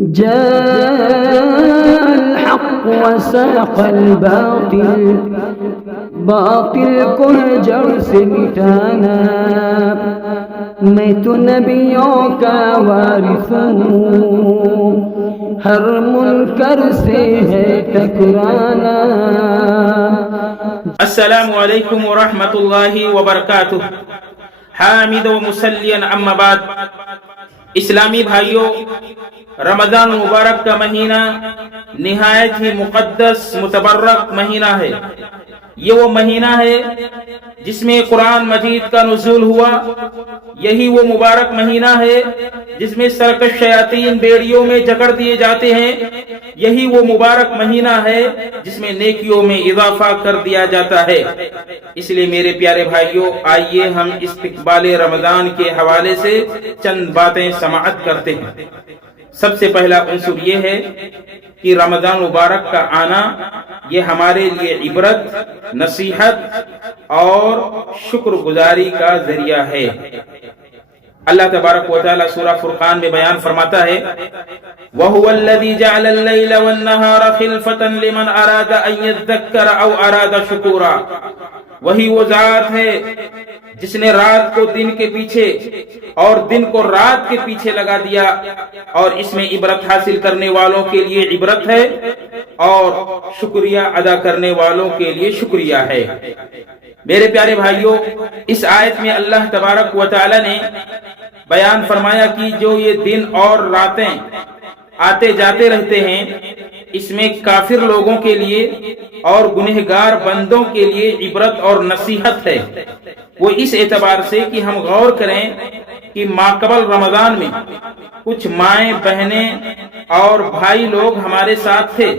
جاء الحق وساق الباطل باطل کو ہے جڑ سے مٹانا میں تو نبیوں کا وارث ہوں ہر منکر سے ہے ٹکرانا. السلام علیکم ورحمۃ اللہ وبرکاتہ. حامد و مسلین اما بعد. اسلامی بھائیوں، رمضان مبارک کا مہینہ نہایت ہی مقدس متبرک مہینہ ہے. یہ وہ مہینہ ہے جس میں قرآن مجید کا نزول ہوا. یہی وہ مبارک مہینہ ہے جس میں سرکش شیاطین بیڑیوں میں جکڑ دیے جاتے ہیں. یہی وہ مبارک مہینہ ہے جس میں نیکیوں میں اضافہ کر دیا جاتا ہے. اس لیے میرے پیارے بھائیوں، آئیے ہم استقبال رمضان کے حوالے سے چند باتیں سماعت کرتے ہیں. سب سے پہلا عنصر یہ ہے کہ رمضان مبارک کا آنا یہ ہمارے لیے عبرت، نصیحت اور شکر گزاری کا ذریعہ ہے. اللہ تبارک و تعالی سورہ فرقان میں بیان فرماتا ہے وَهُوَ الَّذِي جَعَلَ اللَّيْلَ وَالنَّهَارَ خِلْفَةً لِمَنْ أَرَادَ أَن يَذَّكَّرَ أَوْ أَرَادَ شُكُورًا. وہی وہ ذات ہے جس نے رات کو دن کے پیچھے اور دن کو رات کے پیچھے لگا دیا، اور اس میں عبرت حاصل کرنے والوں کے لیے عبرت ہے اور شکریہ ادا کرنے والوں کے لیے شکریہ ہے. میرے پیارے بھائیوں، اس آیت میں اللہ تبارک و تعالی نے بیان فرمایا کہ جو یہ دن اور راتیں آتے جاتے رہتے ہیں، اس میں کافر لوگوں کے لیے اور گنہگار بندوں کے لیے عبرت اور نصیحت ہے. وہ اس اعتبار سے کہ ہم غور کریں کہ ماقبل رمضان میں کچھ مائیں بہنیں اور بھائی لوگ ہمارے ساتھ تھے،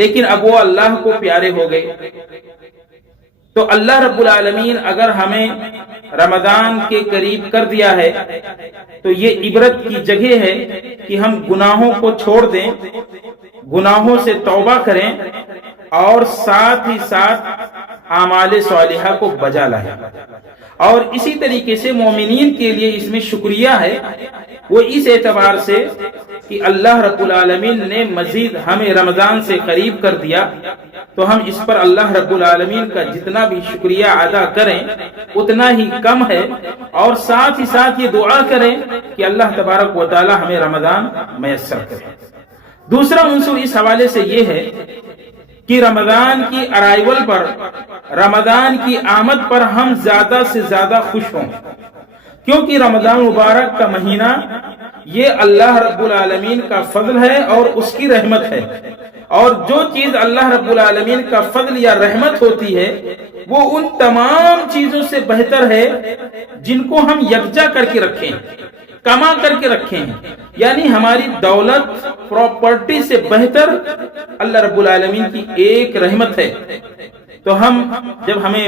لیکن اب وہ اللہ کو پیارے ہو گئے. تو اللہ رب العالمین اگر ہمیں رمضان کے قریب کر دیا ہے تو یہ عبرت کی جگہ ہے کہ ہم گناہوں کو چھوڑ دیں، گناہوں سے توبہ کریں اور ساتھ ہی ساتھ اعمال صالحہ کو بجا لائیں. اور اسی طریقے سے مومنین کے لیے اس میں شکریہ ہے، وہ اس اعتبار سے کہ اللہ رب العالمین نے مزید ہمیں رمضان سے قریب کر دیا، تو ہم اس پر اللہ رب العالمین کا جتنا بھی شکریہ ادا کریں اتنا ہی کم ہے. اور ساتھ ہی ساتھ یہ دعا کریں کہ اللہ تبارک و تعالی ہمیں رمضان میسر کرے. دوسرا عنصر اس حوالے سے یہ ہے کہ رمضان کی ارائیول پر، رمضان کی آمد پر ہم زیادہ سے زیادہ خوش ہوں، کیونکہ رمضان مبارک کا مہینہ یہ اللہ رب العالمین کا فضل ہے اور اس کی رحمت ہے. اور جو چیز اللہ رب العالمین کا فضل یا رحمت ہوتی ہے وہ ان تمام چیزوں سے بہتر ہے جن کو ہم یکجا کر کے رکھیں، کما کر کے رکھیں. یعنی ہماری دولت، پراپرٹی سے بہتر اللہ رب العالمین کی ایک رحمت ہے. تو ہم جب ہمیں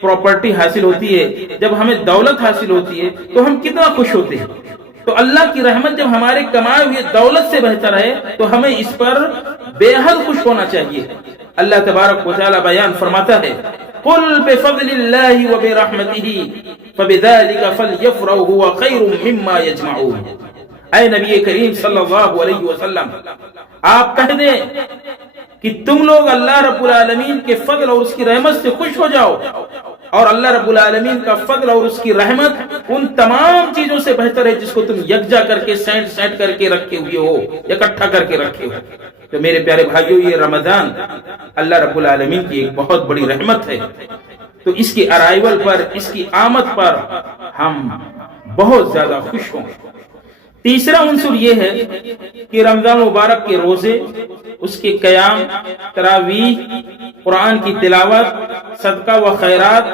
پراپرٹی حاصل ہوتی ہے، جب ہمیں دولت حاصل ہوتی ہے تو ہم کتنا خوش ہوتے ہیں. تو اللہ کی رحمت جب ہمارے کمائے ہوئے دولت سے بہتر ہے تو ہمیں اس پر بے حد خوش ہونا چاہیے. اللہ تبارک و تعالی بیان فرماتا ہے قُلْ بِفَضْلِ اللَّهِ وَبِرَحْمَتِهِ فَبِذَلِكَ فَلْيَفْرَحُوا هُوَ خَيْرٌ مِّمَّا يَجْمَعُونَ. اے نبی کریم صلی اللہ علیہ وسلم، آپ کہہ دیں کہ تم لوگ اللہ رب العالمین کے فضل اور اس کی رحمت سے خوش ہو جاؤ، اور اللہ رب العالمین کا فضل اور اس کی رحمت ان تمام چیزوں سے بہتر ہے جس کو تم یکجا کر کے سینٹ کر کے رکھے ہوئے ہو، اکٹھا کر کے رکھے ہو. تو میرے پیارے بھائیوں، یہ رمضان اللہ رب العالمین کی ایک بہت بڑی رحمت ہے. تو اس کی ارائیول پر، اس کی آمد پر ہم بہت زیادہ خوش ہوں. تیسرا عنصر یہ ہے کہ رمضان مبارک کے روزے، اس کے قیام، تراویح، قرآن کی تلاوت، صدقہ و خیرات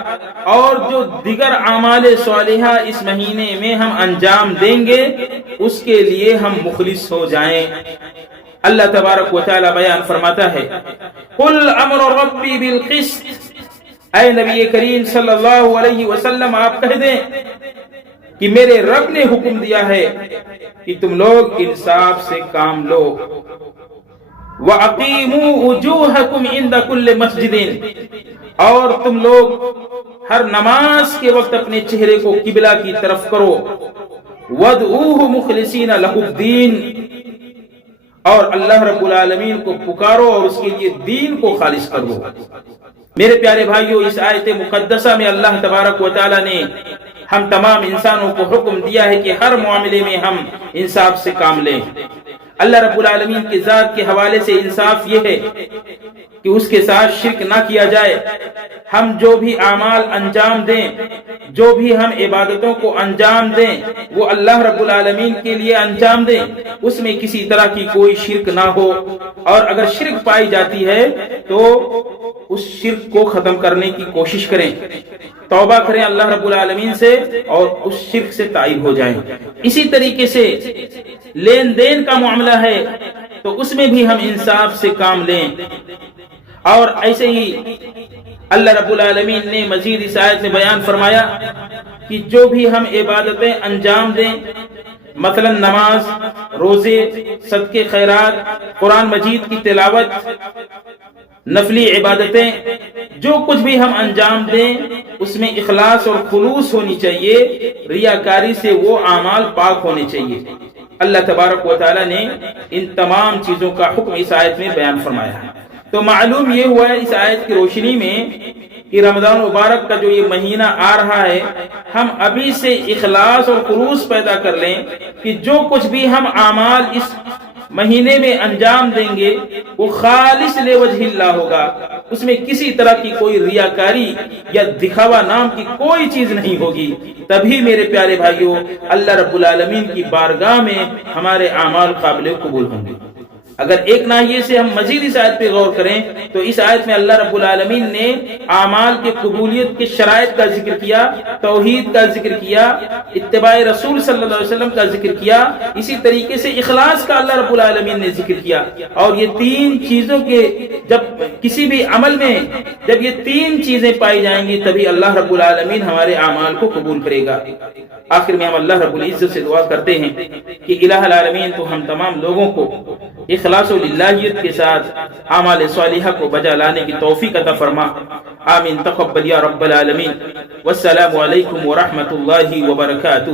اور جو دیگر اعمال صالحہ اس مہینے میں ہم انجام دیں گے اس کے لیے ہم مخلص ہو جائیں. اللہ تبارک و تعالی بیان فرماتا ہے قُلْ أَمْرُ رَبِّي بِالْقِسْطِ. اے نبی کریم صلی اللہ علیہ وسلم، آپ کہہ دیں کہ میرے رب نے حکم دیا ہے کہ تم لوگ انصاف سے کام لو. وَأَقِيمُوا وُجُوهَكُمْ عِنْدَ كُلِّ مَسْجِدٍ، اور تم لوگ ہر نماز کے وقت اپنے چہرے کو قبلہ کی طرف کرو. وَادْعُوهُ مُخْلِصِينَ لَهُ الدِّينَ، اور اللہ رب العالمین کو پکارو اور اس کے لیے دین کو خالص کرو۔ میرے پیارے بھائیو، اس آیت مقدسہ میں اللہ تبارک و تعالی نے ہم تمام انسانوں کو حکم دیا ہے کہ ہر معاملے میں ہم انصاف سے کام لیں۔ اللہ رب العالمین کی ذات کے حوالے سے انصاف یہ ہے کہ اس کے ساتھ شرک نہ کیا جائے۔ ہم جو بھی اعمال انجام دیں، جو بھی ہم عبادتوں کو انجام دیں، وہ اللہ رب العالمین کے لیے انجام دیں، اس میں کسی طرح کی کوئی شرک نہ ہو، اور اگر شرک پائی جاتی ہے تو اس شرک کو ختم کرنے کی کوشش کریں، توبہ کریں اللہ رب العالمین سے اور اس شرک سے تائب ہو جائیں۔ اسی طریقے سے لین دین کا معاملہ ہے تو اس میں بھی ہم انصاف سے کام لیں، اور ایسے ہی اللہ رب العالمین نے مزید اس آیت میں بیان فرمایا کہ جو بھی ہم عبادتیں انجام دیں، مثلا نماز، روزے، صدقے، خیرات، قرآن مجید کی تلاوت، نفلی عبادتیں، جو کچھ بھی ہم انجام دیں اس میں اخلاص اور خلوص ہونی چاہیے، ریاکاری سے وہ اعمال پاک ہونے چاہیے۔ اللہ تبارک و تعالی نے ان تمام چیزوں کا حکم اس آیت میں بیان فرمایا ہے۔ تو معلوم یہ ہوا ہے اس آیت کی روشنی میں کہ رمضان مبارک کا جو یہ مہینہ آ رہا ہے، ہم ابھی سے اخلاص اور خلوص پیدا کر لیں کہ جو کچھ بھی ہم اعمال اس مہینے میں انجام دیں گے وہ خالص لوجہ اللہ ہوگا، اس میں کسی طرح کی کوئی ریاکاری یا دکھاوا نام کی کوئی چیز نہیں ہوگی۔ تبھی میرے پیارے بھائیوں اللہ رب العالمین کی بارگاہ میں ہمارے اعمال قابل قبول ہوں گے۔ اگر ایک ناحیے سے ہم مزید اس آیت پہ غور کریں تو اس آیت میں اللہ رب العالمین نے اعمال کے قبولیت کے شرائط کا ذکر کیا، توحید کا ذکر کیا، اتباع رسول صلی اللہ علیہ وسلم کا ذکر کیا، اسی طریقے سے اخلاص کا اللہ رب العالمین نے ذکر کیا۔ اور یہ تین چیزوں کے جب کسی بھی عمل میں جب یہ تین چیزیں پائی جائیں گی تبھی اللہ رب العالمین ہمارے اعمال کو قبول کرے گا۔ آخر میں ہم اللہ رب العزت سے دعا کرتے ہیں کہ الہ العالمین تو ہم تمام لوگوں کو اخلاص و للہیت کے ساتھ اعمال صالحہ کو بجا لانے کی توفیق عطا فرما۔ آمین تقبل یا رب العالمین۔ والسلام علیکم ورحمۃ اللہ وبرکاتہ۔